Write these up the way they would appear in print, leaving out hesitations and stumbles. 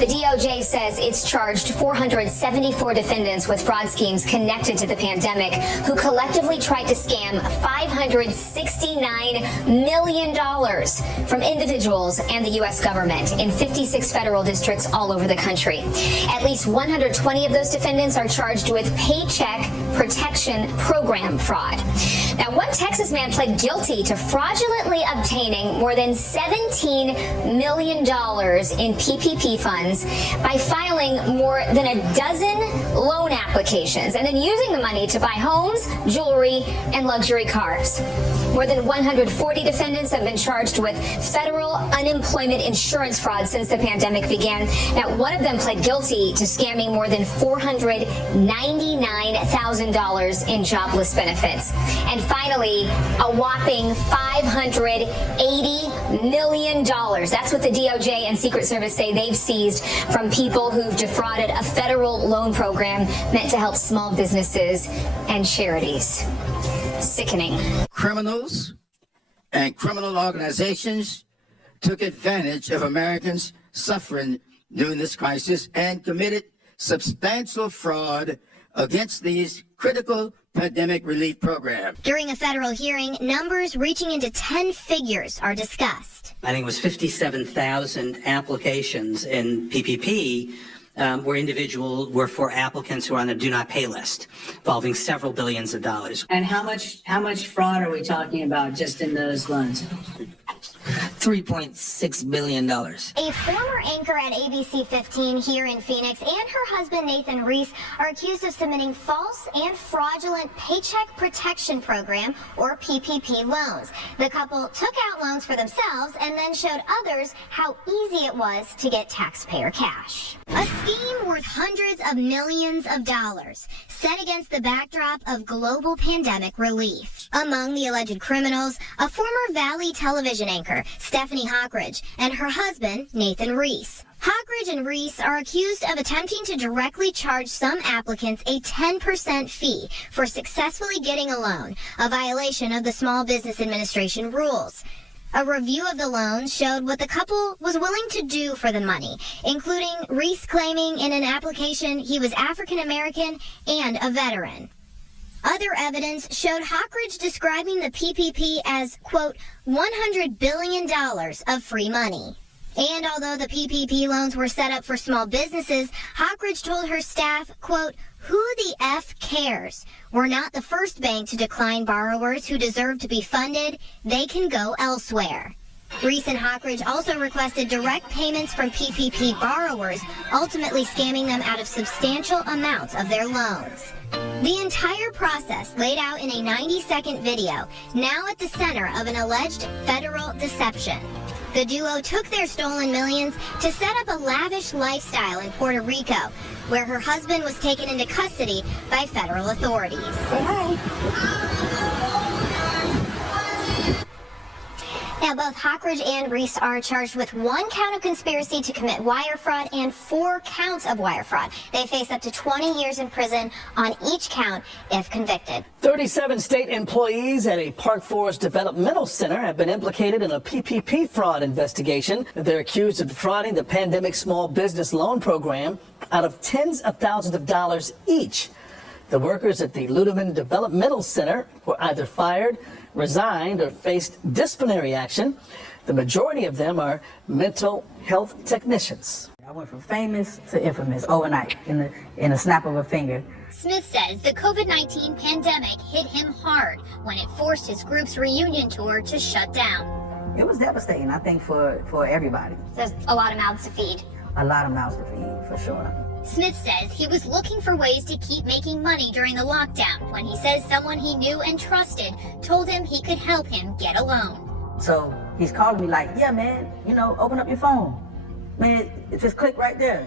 The DOJ says it's charged 474 defendants with fraud schemes connected to the pandemic who collectively tried to scam $569 million from individuals and the U.S. government in 56 federal districts all over the country. At least 120 of those defendants are charged with Paycheck Protection Program fraud. Now, one Texas man pled guilty to fraudulently obtaining more than $17 million in PPP funds by filing more than a dozen loan applications and then using the money to buy homes, jewelry, and luxury cars. More than 140 defendants have been charged with federal unemployment insurance fraud since the pandemic began. Now, one of them pled guilty to scamming more than $499,000 in jobless benefits. And finally, a whopping $580 million. That's what the DOJ and Secret Service say they've seized from people who've defrauded a federal loan program meant to help small businesses and charities. Sickening. Criminals and criminal organizations took advantage of Americans suffering during this crisis and committed substantial fraud against these critical pandemic relief programs. During a federal hearing, numbers reaching into 10 figures are discussed. I think it was 57,000 applications in PPP were for applicants who are on the do not pay list, involving several billions of dollars. And how much fraud are we talking about just in those loans? $3.6 billion. A former anchor at ABC 15 here in Phoenix and her husband Nathan Reese are accused of submitting false and fraudulent Paycheck Protection Program or PPP loans. The couple took out loans for themselves and then showed others how easy it was to get taxpayer cash. A scheme worth hundreds of millions of dollars set against the backdrop of global pandemic relief. Among the alleged criminals, a former Valley television anchor, Tiffany Henyard, and her husband, Nathan Reese. Henyard and Reese are accused of attempting to directly charge some applicants a 10% fee for successfully getting a loan, a violation of the Small Business Administration rules. A review of the loans showed what the couple was willing to do for the money, including Reese claiming in an application he was African American and a veteran. Other evidence showed Henyard describing the PPP as, quote, $100 billion of free money. And although the PPP loans were set up for small businesses, Henyard told her staff, quote, who the F cares? We're not the first bank to decline borrowers who deserve to be funded. They can go elsewhere. Reese and Henyard also requested direct payments from PPP borrowers, ultimately scamming them out of substantial amounts of their loans. The entire process laid out in a 90-second video, now at the center of an alleged federal deception. The duo took their stolen millions to set up a lavish lifestyle in Puerto Rico, where her husband was taken into custody by federal authorities. Say hi. Now, both Henyard and Reese are charged with 1 count of conspiracy to commit wire fraud and 4 counts of wire fraud. They face up to 20 years in prison on each count if convicted. 37 state employees at a Park Forest Developmental Center have been implicated in a PPP fraud investigation. They're accused of defrauding the pandemic small business loan program out of tens of thousands of dollars each. The workers at the Ludeman Developmental Center were either fired, resigned, or faced disciplinary action. The majority of them are mental health technicians. I went from famous to infamous overnight in a snap of a finger. Smith says the COVID-19 pandemic hit him hard when it forced his group's reunion tour to shut down. It was devastating, I think, for everybody. There's a lot of mouths to feed. A lot of mouths to feed, for sure. Smith says he was looking for ways to keep making money during the lockdown when he says someone he knew and trusted told him he could help him get a loan. So he's calling me like, yeah, man, open up your phone. Man, just click right there.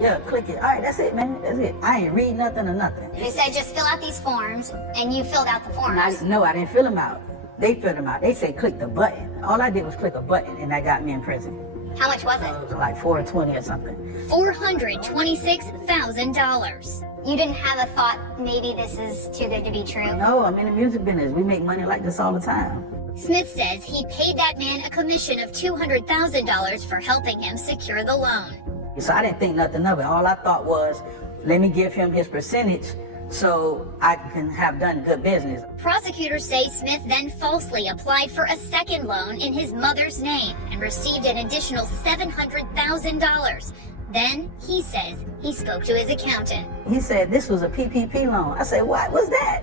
Yeah, click it. All right, that's it, man. That's it. I ain't read nothing or nothing. They said just fill out these forms, and you filled out the forms. No, I didn't fill them out. They filled them out. They said click the button. All I did was click a button, and that got me in prison. How much was it? It was like $420 or something. $426,000. You didn't have a thought, maybe this is too good to be true? No, I'm in the music business. We make money like this all the time. Smith says he paid that man a commission of $200,000 for helping him secure the loan. So I didn't think nothing of it. All I thought was, let me give him his percentage so I can have done good business. Prosecutors say Smith then falsely applied for a second loan in his mother's name and received an additional $700,000. Then he says he spoke to his accountant. He said this was a PPP loan. I said, what was that?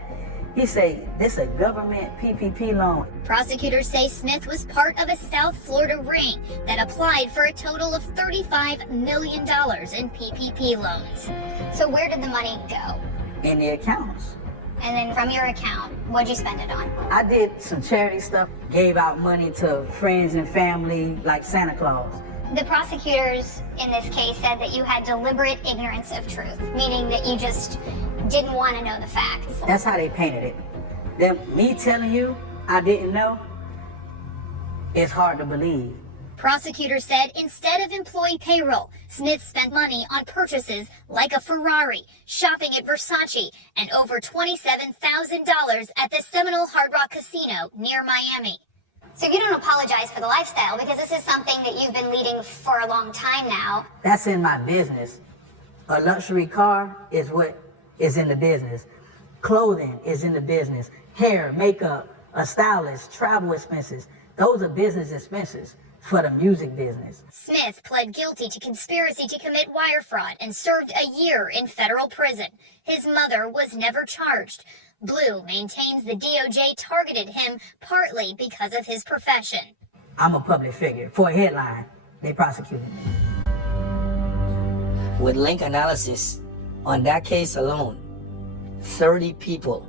He said, this is a government PPP loan. Prosecutors say Smith was part of a South Florida ring that applied for a total of $35 million in PPP loans. So where did the money go? In the accounts. And then from your account, what'd you spend it on? I did some charity stuff, gave out money to friends and family like Santa Claus. The prosecutors in this case said that you had deliberate ignorance of truth, meaning that you just didn't want to know the facts. That's how they painted it. Then me telling you I didn't know, it's hard to believe. Prosecutors said instead of employee payroll, Smith spent money on purchases like a Ferrari, shopping at Versace, and over $27,000 at the Seminole Hard Rock Casino near Miami. So you don't apologize for the lifestyle because this is something that you've been leading for a long time now. That's in my business. A luxury car is what is in the business. Clothing is in the business. Hair, makeup, a stylist, travel expenses. Those are business expenses for the music business. Smith pled guilty to conspiracy to commit wire fraud and served a year in federal prison. His mother was never charged. Blue maintains the DOJ targeted him partly because of his profession. I'm a public figure. For a headline, they prosecuted me. With link analysis, on that case alone, 30 people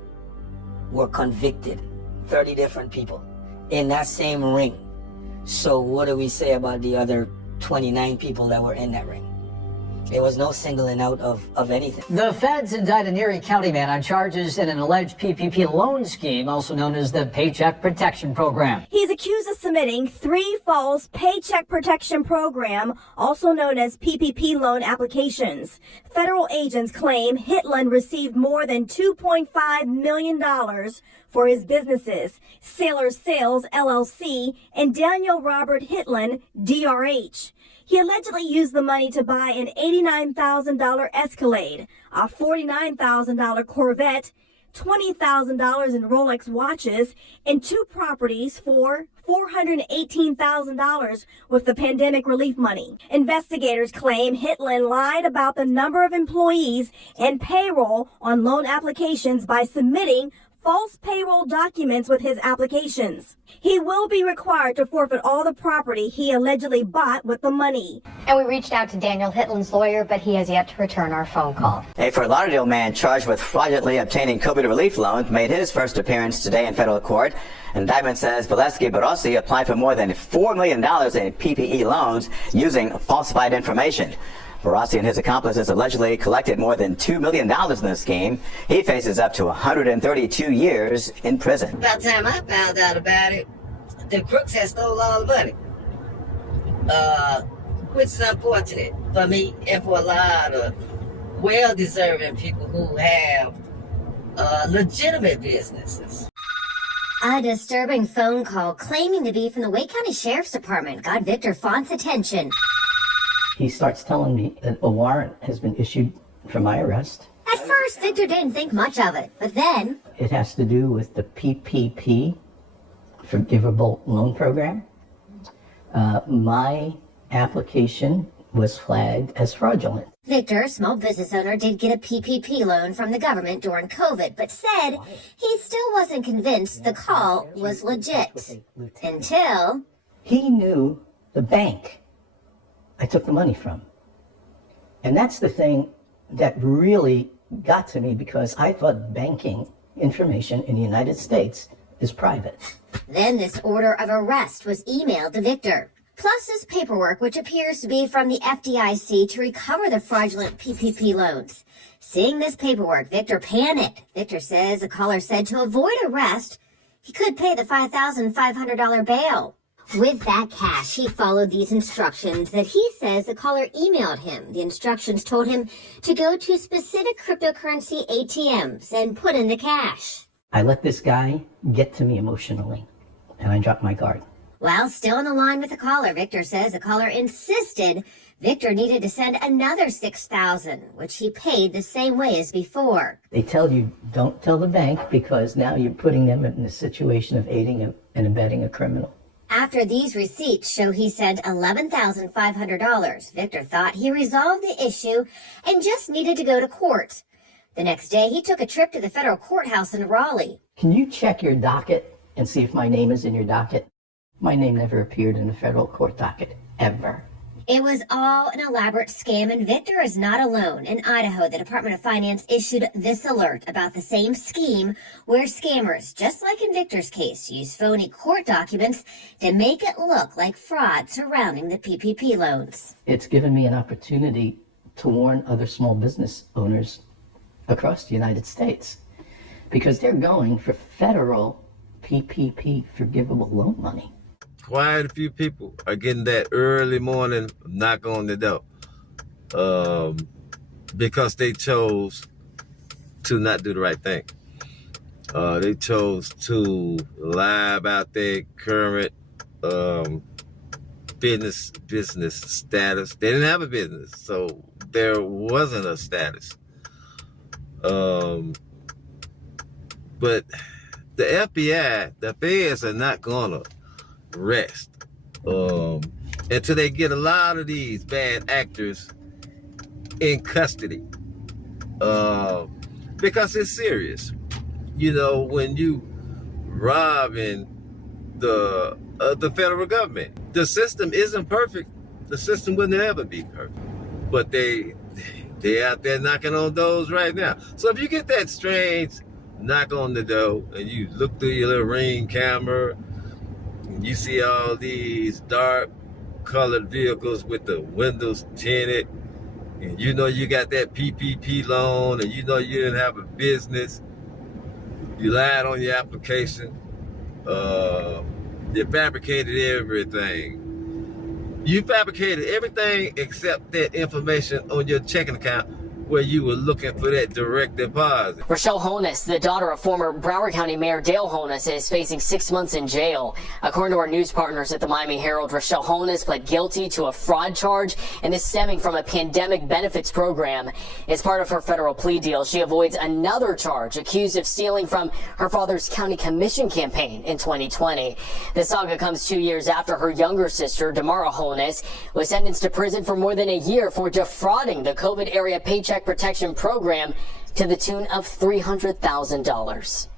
were convicted, 30 different people in that same ring. So what do we say about the other 29 people that were in that ring? There was no singling out of anything. The feds indict an Erie County man on charges in an alleged PPP loan scheme, also known as the Paycheck Protection Program. He's accused of submitting 3 false Paycheck Protection Program, also known as PPP loan applications. Federal agents claim Hitland received more than $2.5 million for his businesses, Sailor Sales LLC and Daniel Robert Hitland, DRH. He allegedly used the money to buy an $89,000 Escalade, a $49,000 Corvette, $20,000 in Rolex watches, and 2 properties for $418,000 with the pandemic relief money. Investigators claim Hitland lied about the number of employees and payroll on loan applications by submitting false payroll documents with his applications. He will be required to forfeit all the property he allegedly bought with the money. And we reached out to Daniel Hitland's lawyer, but he has yet to return our phone call. A Fort Lauderdale man charged with fraudulently obtaining COVID relief loans made his first appearance today in federal court. Indictment says Valesky Barossi applied for more than $4 million in PPE loans using falsified information. Barossi and his accomplices allegedly collected more than $2 million in the scheme. He faces up to 132 years in prison. About the time I found out about it, the crooks had stole all the money. Which is unfortunate for me and for a lot of well-deserving people who have legitimate businesses. A disturbing phone call claiming to be from the Wake County Sheriff's Department got Victor Font's attention. He starts telling me that a warrant has been issued for my arrest. At first, Victor didn't think much of it, but then... It has to do with the PPP, Forgivable Loan Program. My application was flagged as fraudulent. Victor, a small business owner, did get a PPP loan from the government during COVID, but said he still wasn't convinced the call was legit. Until... He knew the bank I took the money from. And that's the thing that really got to me, because I thought banking information in the United States is private. Then this order of arrest was emailed to Victor, plus his paperwork, which appears to be from the FDIC to recover the fraudulent PPP loans. Seeing this paperwork, Victor panicked. Victor says the caller said to avoid arrest, he could pay the $5,500 bail. With that cash, he followed these instructions that he says the caller emailed him. The instructions told him to go to specific cryptocurrency ATMs and put in the cash. I let this guy get to me emotionally, and I dropped my guard. While still on the line with the caller, Victor says the caller insisted Victor needed to send another $6,000, which he paid the same way as before. They tell you don't tell the bank because now you're putting them in a situation of aiding and abetting a criminal. After these receipts show he sent $11,500, Victor thought he resolved the issue and just needed to go to court. The next day, he took a trip to the federal courthouse in Raleigh. Can you check your docket and see if my name is in your docket? My name never appeared in the federal court docket, ever. It was all an elaborate scam, and Victor is not alone. In Idaho, the Department of Finance issued this alert about the same scheme where scammers, just like in Victor's case, use phony court documents to make it look like fraud surrounding the PPP loans. It's given me an opportunity to warn other small business owners across the United States because they're going for federal PPP forgivable loan money. Quite a few people are getting that early morning knock on the door because they chose to not do the right thing. They chose to lie about their current business status. They didn't have a business, so there wasn't a status. But the FBI, the feds are not gonna rest until they get a lot of these bad actors in custody because it's serious. You know, when you robbing the federal government, the system isn't perfect. The system will never be perfect, but they out there knocking on doors right now. So if you get that strange knock on the door and you look through your little Ring camera, you see all these dark colored vehicles with the windows tinted, and you know you got that PPP loan, and you know you didn't have a business. You lied on your application. You fabricated everything. You fabricated everything except that information on your checking account where you were looking for that direct deposit. Rochelle Holness, the daughter of former Broward County Mayor Dale Holness, is facing 6 months in jail. According to our news partners at the Miami Herald, Rochelle Holness pled guilty to a fraud charge, and this stemming from a pandemic benefits program. As part of her federal plea deal, she avoids another charge accused of stealing from her father's county commission campaign in 2020. The saga comes 2 years after her younger sister, Damara Holness, was sentenced to prison for more than a year for defrauding the COVID-era Paycheck Protection Program to the tune of $300,000.